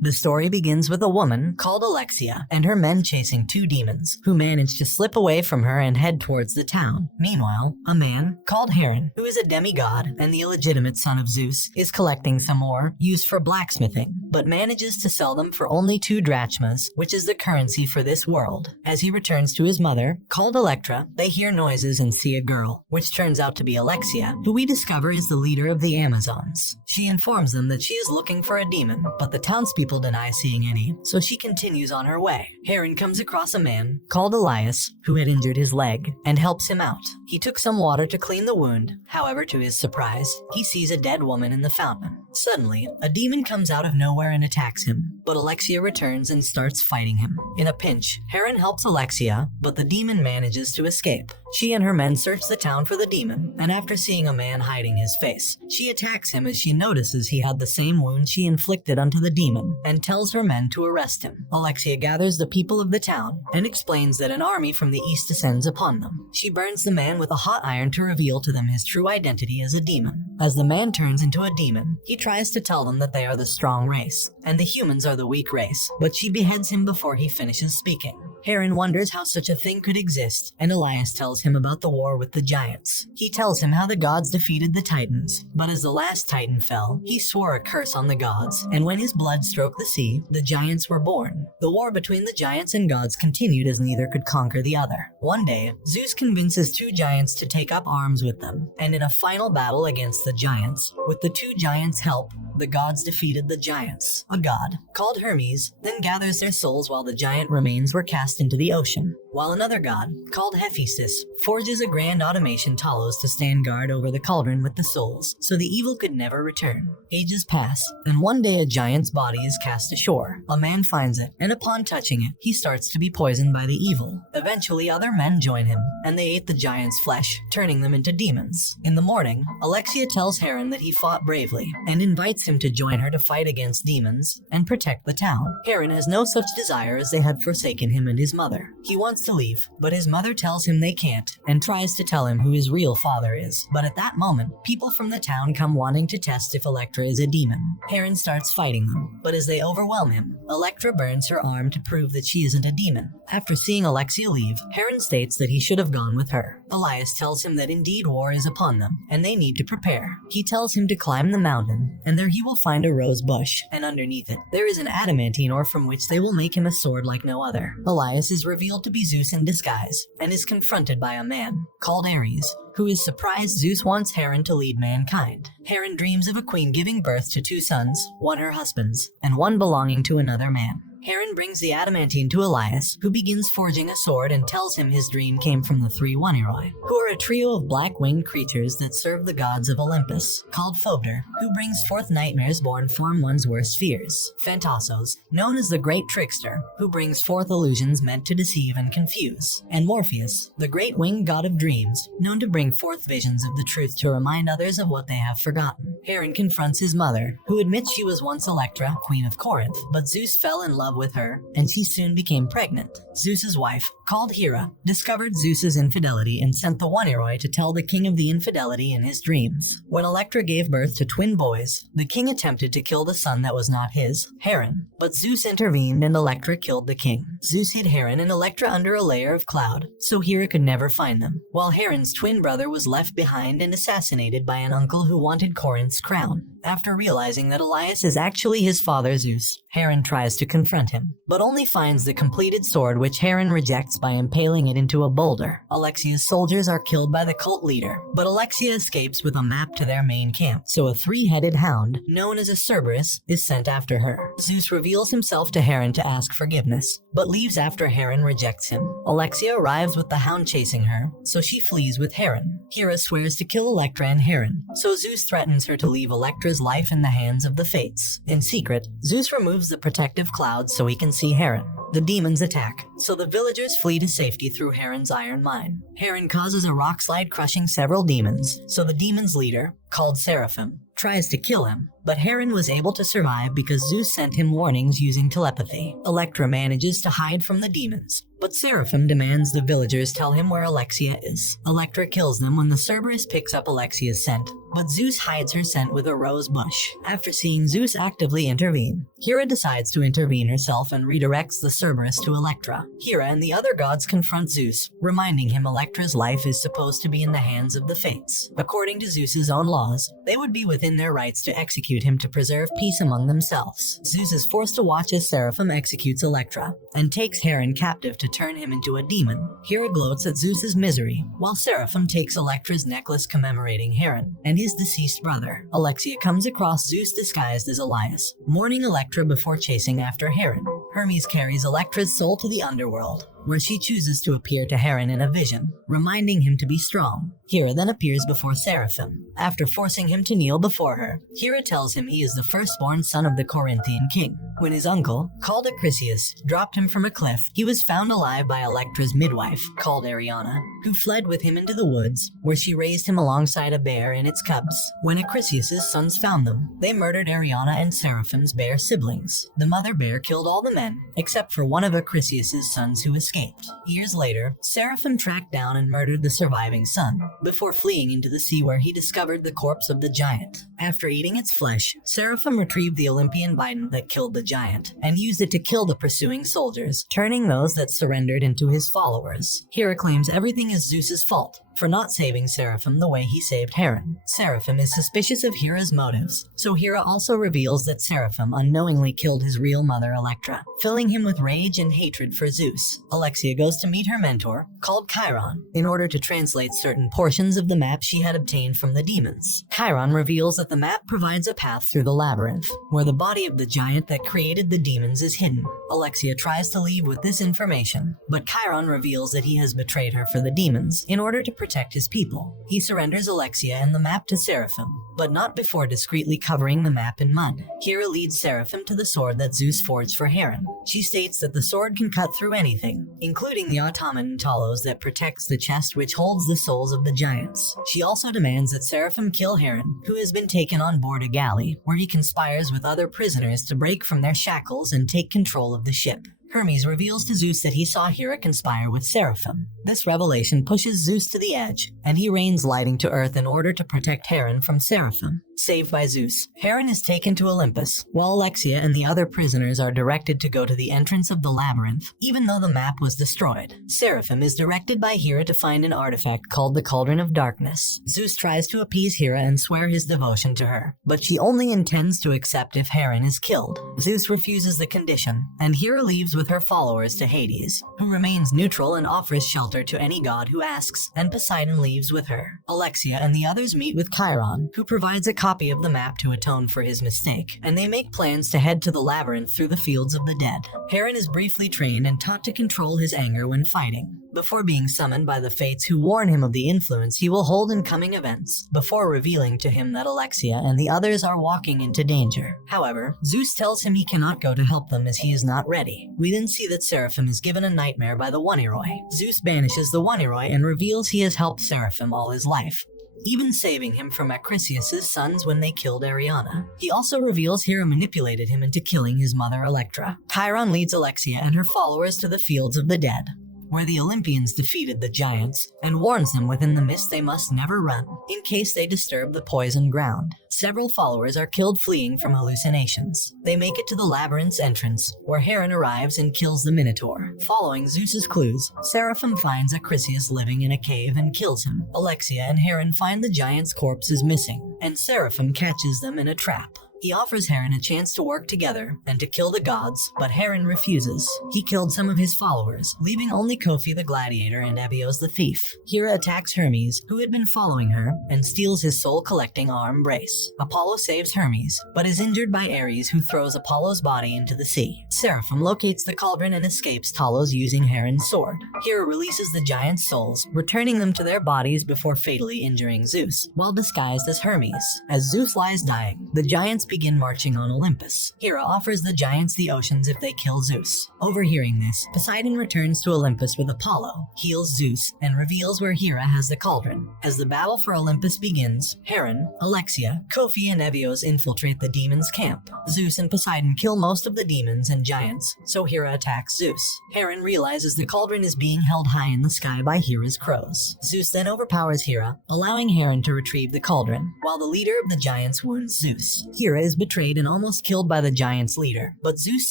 The story begins with a woman called Alexia and her men chasing two demons who manage to slip away from her and head towards the town. Meanwhile, a man called Heron, who is a demigod and the illegitimate son of Zeus, is collecting some ore used for blacksmithing, but manages to sell them for only 2 drachmas, which is the currency for this world. As he returns to his mother, called Electra, they hear noises and see a girl, which turns out to be Alexia, who we discover is the leader of the Amazons. She informs them that she is looking for a demon, but the townspeople deny seeing any, so she continues on her way. Heron comes across a man called Elias, who had injured his leg, and helps him out. He took some water to clean the wound. However, to his surprise, he sees a dead woman in the fountain. Suddenly, a demon comes out of nowhere and attacks him, but Alexia returns and starts fighting him. In a pinch, Heron helps Alexia, but the demon manages to escape. She and her men search the town for the demon, and after seeing a man hiding his face, she attacks him as she notices he had the same wound she inflicted unto the demon, and tells her men to arrest him. Alexia gathers the people of the town, and explains that an army from the east descends upon them. She burns the man with a hot iron to reveal to them his true identity as a demon. As the man turns into a demon, he tries to tell them that they are the strong race, and the humans are the weak race, but she beheads him before he finishes speaking. Heron wonders how such a thing could exist, and Elias tells him about the war with the giants. He tells him how the gods defeated the Titans, but as the last Titan fell, he swore a curse on the gods, and when his blood stroked the sea, the giants were born. The war between the giants and gods continued as neither could conquer the other. One day, Zeus convinces 2 giants to take up arms with them, and in a final battle against the giants, with the 2 giants' help, the gods defeated the giants. A god, called Hermes, then gathers their souls while the giant remains were cast into the ocean, while another god, called Hephaestus, forges a grand automation Talos to stand guard over the cauldron with the souls, so the evil could never return. Ages pass, and one day a giant's body is cast ashore. A man finds it, and upon touching it, he starts to be poisoned by the evil. Eventually, other men join him, and they ate the giant's flesh, turning them into demons. In the morning, Alexia tells Heron that he fought bravely, and invites him to join her to fight against demons and protect the town. Heron has no such desire as they had forsaken him and his mother. He wants to leave, but his mother tells him they can't, and tries to tell him who his real father is. But at that moment, people from the town come wanting to test if Electra is a demon. Heron starts fighting them, but as they overwhelm him, Electra burns her arm to prove that she isn't a demon. After seeing Alexia leave, Heron states that he should have gone with her. Elias tells him that indeed war is upon them, and they need to prepare. He tells him to climb the mountain, and there he will find a rose bush, and underneath it, there is an adamantine ore from which they will make him a sword like no other. Elias is revealed to be Zeus in disguise, and is confronted by a man called Ares, who is surprised Zeus wants Heron to lead mankind. Heron dreams of a queen giving birth to 2 sons, one her husband's, and one belonging to another man. Heron brings the adamantine to Elias, who begins forging a sword and tells him his dream came from the 3 Waniroi, who are a trio of black-winged creatures that serve the gods of Olympus, called Phobder, who brings forth nightmares born from one's worst fears. Phantasos, known as the Great Trickster, who brings forth illusions meant to deceive and confuse. And Morpheus, the great winged god of dreams, known to bring forth visions of the truth to remind others of what they have forgotten. Heron confronts his mother, who admits she was once Electra, queen of Corinth, but Zeus fell in love with her, and she soon became pregnant. Zeus's wife, called Hera, discovered Zeus's infidelity and sent the Waniroi to tell the king of the infidelity in his dreams. When Electra gave birth to twin boys, the king attempted to kill the son that was not his, Heron, but Zeus intervened and Electra killed the king. Zeus hid Heron and Electra under a layer of cloud, so Hera could never find them, while Heron's twin brother was left behind and assassinated by an uncle who wanted Corinth's crown. After realizing that Elias is actually his father Zeus, Heron tries to confront him, but only finds the completed sword, which Heron rejects by impaling it into a boulder. Alexia's soldiers are killed by the cult leader, but Alexia escapes with a map to their main camp, so a 3-headed hound, known as a Cerberus, is sent after her. Zeus reveals himself to Heron to ask forgiveness, but leaves after Heron rejects him. Alexia arrives with the hound chasing her, so she flees with Heron. Hera swears to kill Electra and Heron, so Zeus threatens her to leave Electra's life in the hands of the Fates. In secret, Zeus removes the protective cloud so he can see Heron. The demons attack, so the villagers flee to safety through Heron's iron mine. Heron causes a rock slide crushing several demons, so the demons' leader, called Seraphim, tries to kill him, but Heron was able to survive because Zeus sent him warnings using telepathy. Electra manages to hide from the demons, but Seraphim demands the villagers tell him where Alexia is. Electra kills them when the Cerberus picks up Alexia's scent, but Zeus hides her scent with a rose bush. After seeing Zeus actively intervene, Hera decides to intervene herself and redirects the Cerberus to Electra. Hera and the other gods confront Zeus, reminding him Electra's life is supposed to be in the hands of the Fates. According to Zeus's own laws, they would be within their rights to execute him to preserve peace among themselves. Zeus is forced to watch as Seraphim executes Electra, and takes Heron captive to turn him into a demon. Hera gloats at Zeus's misery, while Seraphim takes Electra's necklace commemorating Heron and his deceased brother. Alexia comes across Zeus disguised as Elias, mourning Electra before chasing after Heron. Hermes carries Electra's soul to the underworld, where she chooses to appear to Heron in a vision, reminding him to be strong. Hera then appears before Seraphim. After forcing him to kneel before her, Hera tells him he is the firstborn son of the Corinthian king. When his uncle, called Acrisius, dropped him from a cliff, he was found alive by Electra's midwife, called Ariana, who fled with him into the woods, where she raised him alongside a bear and its cubs. When Acrisius' sons found them, they murdered Ariana and Seraphim's bear siblings. The mother bear killed all the men, except for one of Acrisius' sons who escaped. Years later, Seraphim tracked down and murdered the surviving son, before fleeing into the sea where he discovered the corpse of the giant. After eating its flesh, Seraphim retrieved the Olympian bident that killed the giant, and used it to kill the pursuing soldiers, turning those that surrendered into his followers. Hera claims everything is Zeus's fault, for not saving Seraphim the way he saved Heron. Seraphim is suspicious of Hera's motives, so Hera also reveals that Seraphim unknowingly killed his real mother Electra, filling him with rage and hatred for Zeus. Alexia goes to meet her mentor, called Heron, in order to translate certain portions of the map she had obtained from the demons. Heron reveals that the map provides a path through the labyrinth, where the body of the giant that created the demons is hidden. Alexia tries to leave with this information, but Chiron reveals that he has betrayed her for the demons in order to protect his people. He surrenders Alexia and the map to Seraphim, but not before discreetly covering the map in mud. Hera leads Seraphim to the sword that Zeus forged for Heron. She states that the sword can cut through anything, including the automaton Talos that protects the chest which holds the souls of the giants. She also demands that Seraphim kill Heron, who has been taken on board a galley, where he conspires with other prisoners to break from their shackles and take control of the ship. Hermes reveals to Zeus that he saw Hera conspire with Seraphim. This revelation pushes Zeus to the edge, and he rains lightning to earth in order to protect Heron from Seraphim. Saved by Zeus, Heron is taken to Olympus, while Alexia and the other prisoners are directed to go to the entrance of the labyrinth, even though the map was destroyed. Seraphim is directed by Hera to find an artifact called the Cauldron of Darkness. Zeus tries to appease Hera and swear his devotion to her, but she only intends to accept if Heron is killed. Zeus refuses the condition, and Hera leaves with her followers to Hades, who remains neutral and offers shelter to any god who asks, and Poseidon leaves with her. Alexia and the others meet with Chiron, who provides a copy of the map to atone for his mistake, and they make plans to head to the labyrinth through the fields of the dead. Heron is briefly trained and taught to control his anger when fighting, before being summoned by the Fates, who warn him of the influence he will hold in coming events, before revealing to him that Alexia and the others are walking into danger. However, Zeus tells him he cannot go to help them as he is not ready. We then see that Seraphim is given a nightmare by the Waniroi. Zeus banishes the Waniroi and reveals he has helped Seraphim all his life, even saving him from Acrisius' sons when they killed Ariana. He also reveals Hera manipulated him into killing his mother Electra. Chiron leads Alexia and her followers to the fields of the dead, where the Olympians defeated the giants, and warns them within the mist they must never run, in case they disturb the poisoned ground. Several followers are killed fleeing from hallucinations. They make it to the labyrinth's entrance, where Heron arrives and kills the Minotaur. Following Zeus's clues, Seraphim finds Acrisius living in a cave and kills him. Alexia and Heron find the giant's corpse is missing, and Seraphim catches them in a trap. He offers Heron a chance to work together and to kill the gods, but Heron refuses. He killed some of his followers, leaving only Kofi the gladiator and Ebios the thief. Hera attacks Hermes, who had been following her, and steals his soul-collecting arm brace. Apollo saves Hermes, but is injured by Ares, who throws Apollo's body into the sea. Seraphim locates the cauldron and escapes Talos using Heron's sword. Hera releases the giant's souls, returning them to their bodies before fatally injuring Zeus, while disguised as Hermes. As Zeus lies dying, the giant's begin marching on Olympus. Hera offers the giants the oceans if they kill Zeus. Overhearing this, Poseidon returns to Olympus with Apollo, heals Zeus, and reveals where Hera has the cauldron. As the battle for Olympus begins, Heron, Alexia, Kofi, and Evios infiltrate the demons' camp. Zeus and Poseidon kill most of the demons and giants, so Hera attacks Zeus. Heron realizes the cauldron is being held high in the sky by Hera's crows. Zeus then overpowers Hera, allowing Heron to retrieve the cauldron, while the leader of the giants wounds Zeus. Hera is betrayed and almost killed by the giants' leader, but Zeus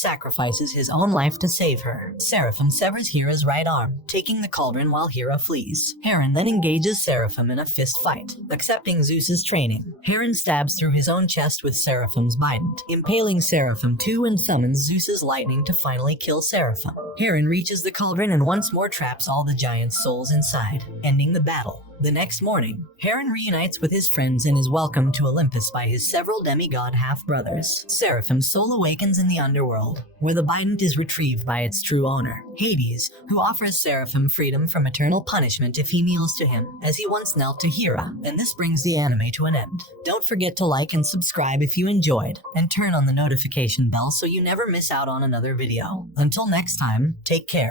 sacrifices his own life to save her. Seraphim severs Hera's right arm, taking the cauldron while Hera flees. Heron then engages Seraphim in a fist fight. Accepting Zeus's training, Heron stabs through his own chest with Seraphim's bident, impaling Seraphim too, and summons Zeus's lightning to finally kill Seraphim. Heron reaches the cauldron and once more traps all the giants' souls inside, ending the battle. The next morning, Heron reunites with his friends and is welcomed to Olympus by his several demigod half-brothers. Seraphim's soul awakens in the underworld, where the bident is retrieved by its true owner, Hades, who offers Seraphim freedom from eternal punishment if he kneels to him, as he once knelt to Hera, and this brings the anime to an end. Don't forget to like and subscribe if you enjoyed, and turn on the notification bell so you never miss out on another video. Until next time, take care.